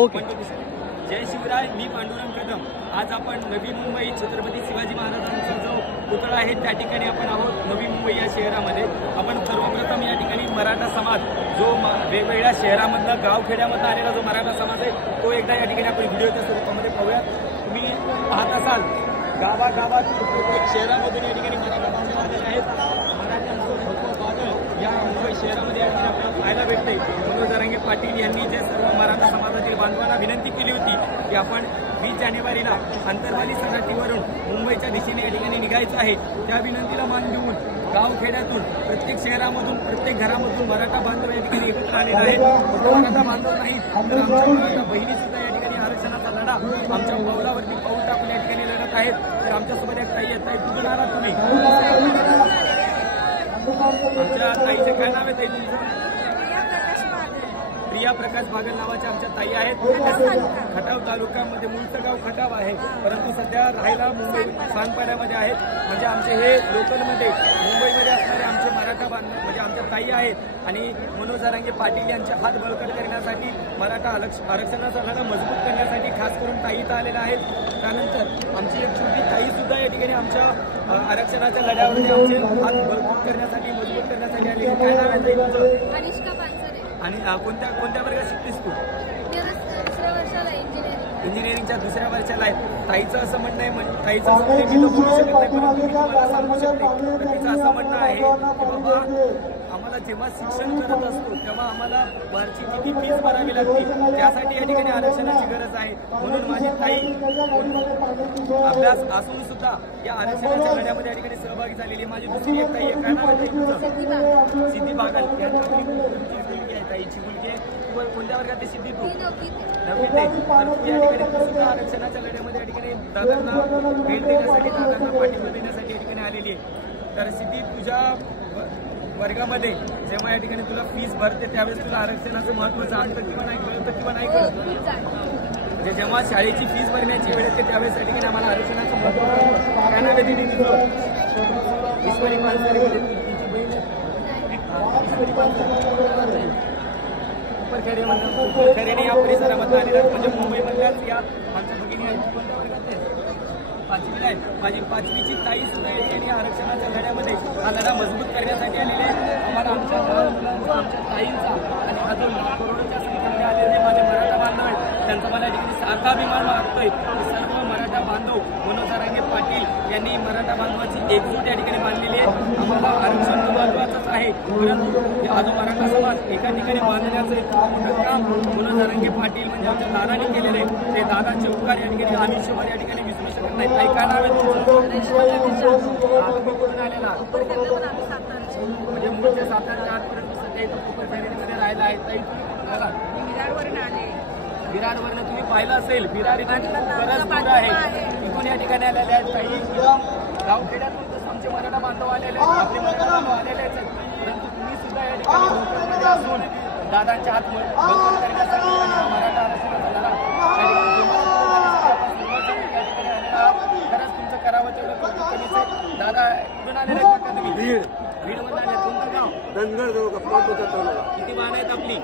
Okay. जय शिवराय. मी पांडुरंग कदम. आज आपण नवी मुंबई छत्रपती शिवाजी महाराजांचा जो पुतळा आहे त्या ठिकाणी आपण आहोत. नवी मुंबई या शहरामध्ये आपण सर्वप्रथम या ठिकाणी मराठा समाज जो वेगवेगळ्या शहरामधनं गावखेड्यामधनं आलेला जो मराठा समाज आहे तो एकदा या ठिकाणी आपण व्हिडिओच्या स्वरूपामध्ये पाहूया. तुम्ही पाहत असाल गावागावात प्रत्येक शहरामधून या ठिकाणी मराठा बांधव आलेले आहेत. या मुंबई शहरामध्ये या ठिकाणी आपल्याला पाहायला भेटते. मनोज जरांगे पाटील यांनी जे सर्व मराठा समाजातील बांधवांना विनंती केली होती की आपण 20 जानेवारीला आंतरवाली सराटीवरून मुंबईच्या दिशेने या ठिकाणी निघायचं आहे. त्या विनंतीला मान देऊन गावखेड्यातून प्रत्येक शहरामधून प्रत्येक घरामधून मराठा बांधव या ठिकाणी एकत्र आलेले आहेत. मराठा बांधव नाहीत तर आमच्या मराठा बहिणी सुद्धा या ठिकाणी आरक्षणाचा लढा आमच्या पावलावरती पाऊल टाकून या ठिकाणी लढत आहेत. तर आमच्यासोबत एक ताई येत आहे. कुठून आला तुम्ही? आमच्या ताईचे काय नाव आहे ताई तुमचं? प्रिया प्रकाश बागल नावाच्या आमच्या ताई आहेत. खटाव तालुक्यामध्ये मूळचं गाव खटाव आहे परंतु सध्या राहायला मुंबई सानपाड्यामध्ये आहेत. म्हणजे आमचे हे लोकलमध्ये मुंबईमध्ये असणारे आमचे मराठा बांधव म्हणजे आमच्या ताई आहेत. आणि मनोज जरांगे पाटील यांचे हात बळकट करण्यासाठी मराठा आरक्षणाचा लढा मजबूत करण्यासाठी खास करून ताई इथं आलेल्या आहेत. त्यानंतर आमची एक छोटी ताई सुद्धा या ठिकाणी आमच्या आरक्षणाच्या लढ्यावरती आमचे हात बळकट करण्यासाठी मजबूत करण्यासाठी आले. काय नाव आहे ताई तुझं? आणि कोणत्या वर्गात शिकतेस तू? इंजिनिअरिंगच्या दुसऱ्या वर्षाला आहे. ताईचं असं म्हणणं आहे ताईचं असं म्हणणं मी बोलू शकत नाही परंतु मी तुम्हाला सांगू शकते. तर तिचं असं म्हणणं आहे की बाबा आम्हाला जेव्हा शिक्षण करत असतो तेव्हा आम्हाला वरची किती फीस भरावी लागते त्यासाठी या ठिकाणी आरक्षणाची गरज आहे. म्हणून माझी ताई अभ्यास असून सुद्धा या आरक्षणाच्या लढ्यामध्ये या ठिकाणी सहभागी झालेली. माझी दुसरी एक ताई आहे. काय नाव आहे तुझं? सिद्धी बागल. ताईची मुलगी आहे. तू कोणत्या वर्गात सिद्धी? तू 9वीत आहे. तर तू या ठिकाणी सुद्धा आरक्षणाच्या लढ्यामध्ये या ठिकाणी दादांना भेट देण्यासाठी दादांना पाठिंबा देण्यासाठी या ठिकाणी आलेली आहे. तर सिद्धी तुझ्या वर्गामध्ये जेव्हा या ठिकाणी तुला फीस भरते त्यावेळेस तुला आरक्षणाचं महत्त्व जाणतं किंवा नाही कळतं किंवा नाही कळत? म्हणजे जेव्हा शाळेची फीस भरण्याची वेळ येते त्यावेळेस या ठिकाणी आम्हाला आरक्षणाचं महत्त्व कळतं. काय नाव आहे दिदी तुझं? ईश्वरी पानसरे. ईश्वरी पानसरे खरेने या परिसरामध्ये आलेल्या म्हणजे मुंबईमधल्याच या आमच्या भगिनी आहेत. कोणत्या वर्गात आहे? 5वीला आहे. माझी 5वीची ताई सुद्धा या ठिकाणी आरक्षणाच्या लढ्यामध्ये हा लढा मजबूत करण्यासाठी आलेले आहे. आम्हाला आमच्या ताईंचा आणि अजून करोडोच्या संख्येने आलेले माझे मराठा बांधव आहेत त्यांचा मला या ठिकाणी सारखा अभिमान वाटतोय. सर्व मराठा बांधव मनोज जरांगे पाटील यांनी मराठा बांधवाची एकजूट या ठिकाणी बांधलेली आहे. आम्हाला आरक्षण महत्वाचंच आहे परंतु हा जो मराठा समाज एका ठिकाणी बांधण्याचं इतकं मोठं काम मनोज जरांगे पाटील म्हणजे आमच्या दादांनी केलेले आहे. ते दादांचे उपकार या ठिकाणी आयुष्यभर या ठिकाणी विसरू शकत नाही. ताई काय नाव आहे तुमचं? कुठून आलेला? म्हणजे मूळचे सातारच्या आजपर्यंत सध्या इथं कोकणमध्ये राहिला आहे. ताई विरारवरनं तुम्ही पाहिलं असेल. विरार इथून बरंच दूर आहे. इथून या ठिकाणी आलेल्या आहेत. काही गावखेड्यातून तसं आमचे मराठा बांधव आलेले आहेत. आपले मराठा बांधव आलेले आहेत परंतु तुम्ही सुद्धा या ठिकाणी लोकलमध्ये असून दादांच्या हात बळकट करण्यासाठी मराठा आरक्षणाचा लढा खरंच तुमचं करावं तेवढं कमीच आहे. दादा कुठून आलेले आहेत का तुम्ही? बीडमधून आले. कोणतं गाव? धनगर जवळ. किती वाहन आहेत आपली?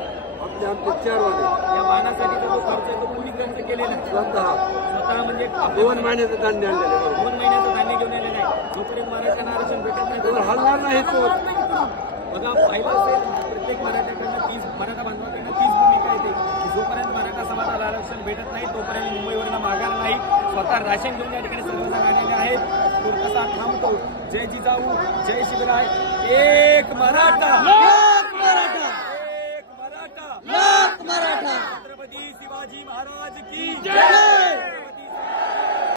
आमचे 4 वाहने. या वाहनासाठी जो खर्च आहे तो कोणी खर्च केलेला? स्वतः म्हणजे 2 महिन्याचं धान्य आणलेलं. 2 महिन्याचं धान्य घेऊन आलेलं आहे. जोपर्यंत मराठ्यांना आरक्षण भेटत नाही तर हलणार नाही तो. बघा पाहिलं असेल प्रत्येक मराठा बांधवाकडनं 30 भूमिका येते की जोपर्यंत मराठा समाजाला आरक्षण भेटत नाही तोपर्यंत मुंबईवरनं माघार नाही. स्वतः राशन घेऊन या ठिकाणी सर्वजण आलेले आहेत. तुर्कसा थांबतो. जय जिजाऊ जय शिवराय. एक मराठा एक मराठा छत्रपती शिवाजी महाराज की जय.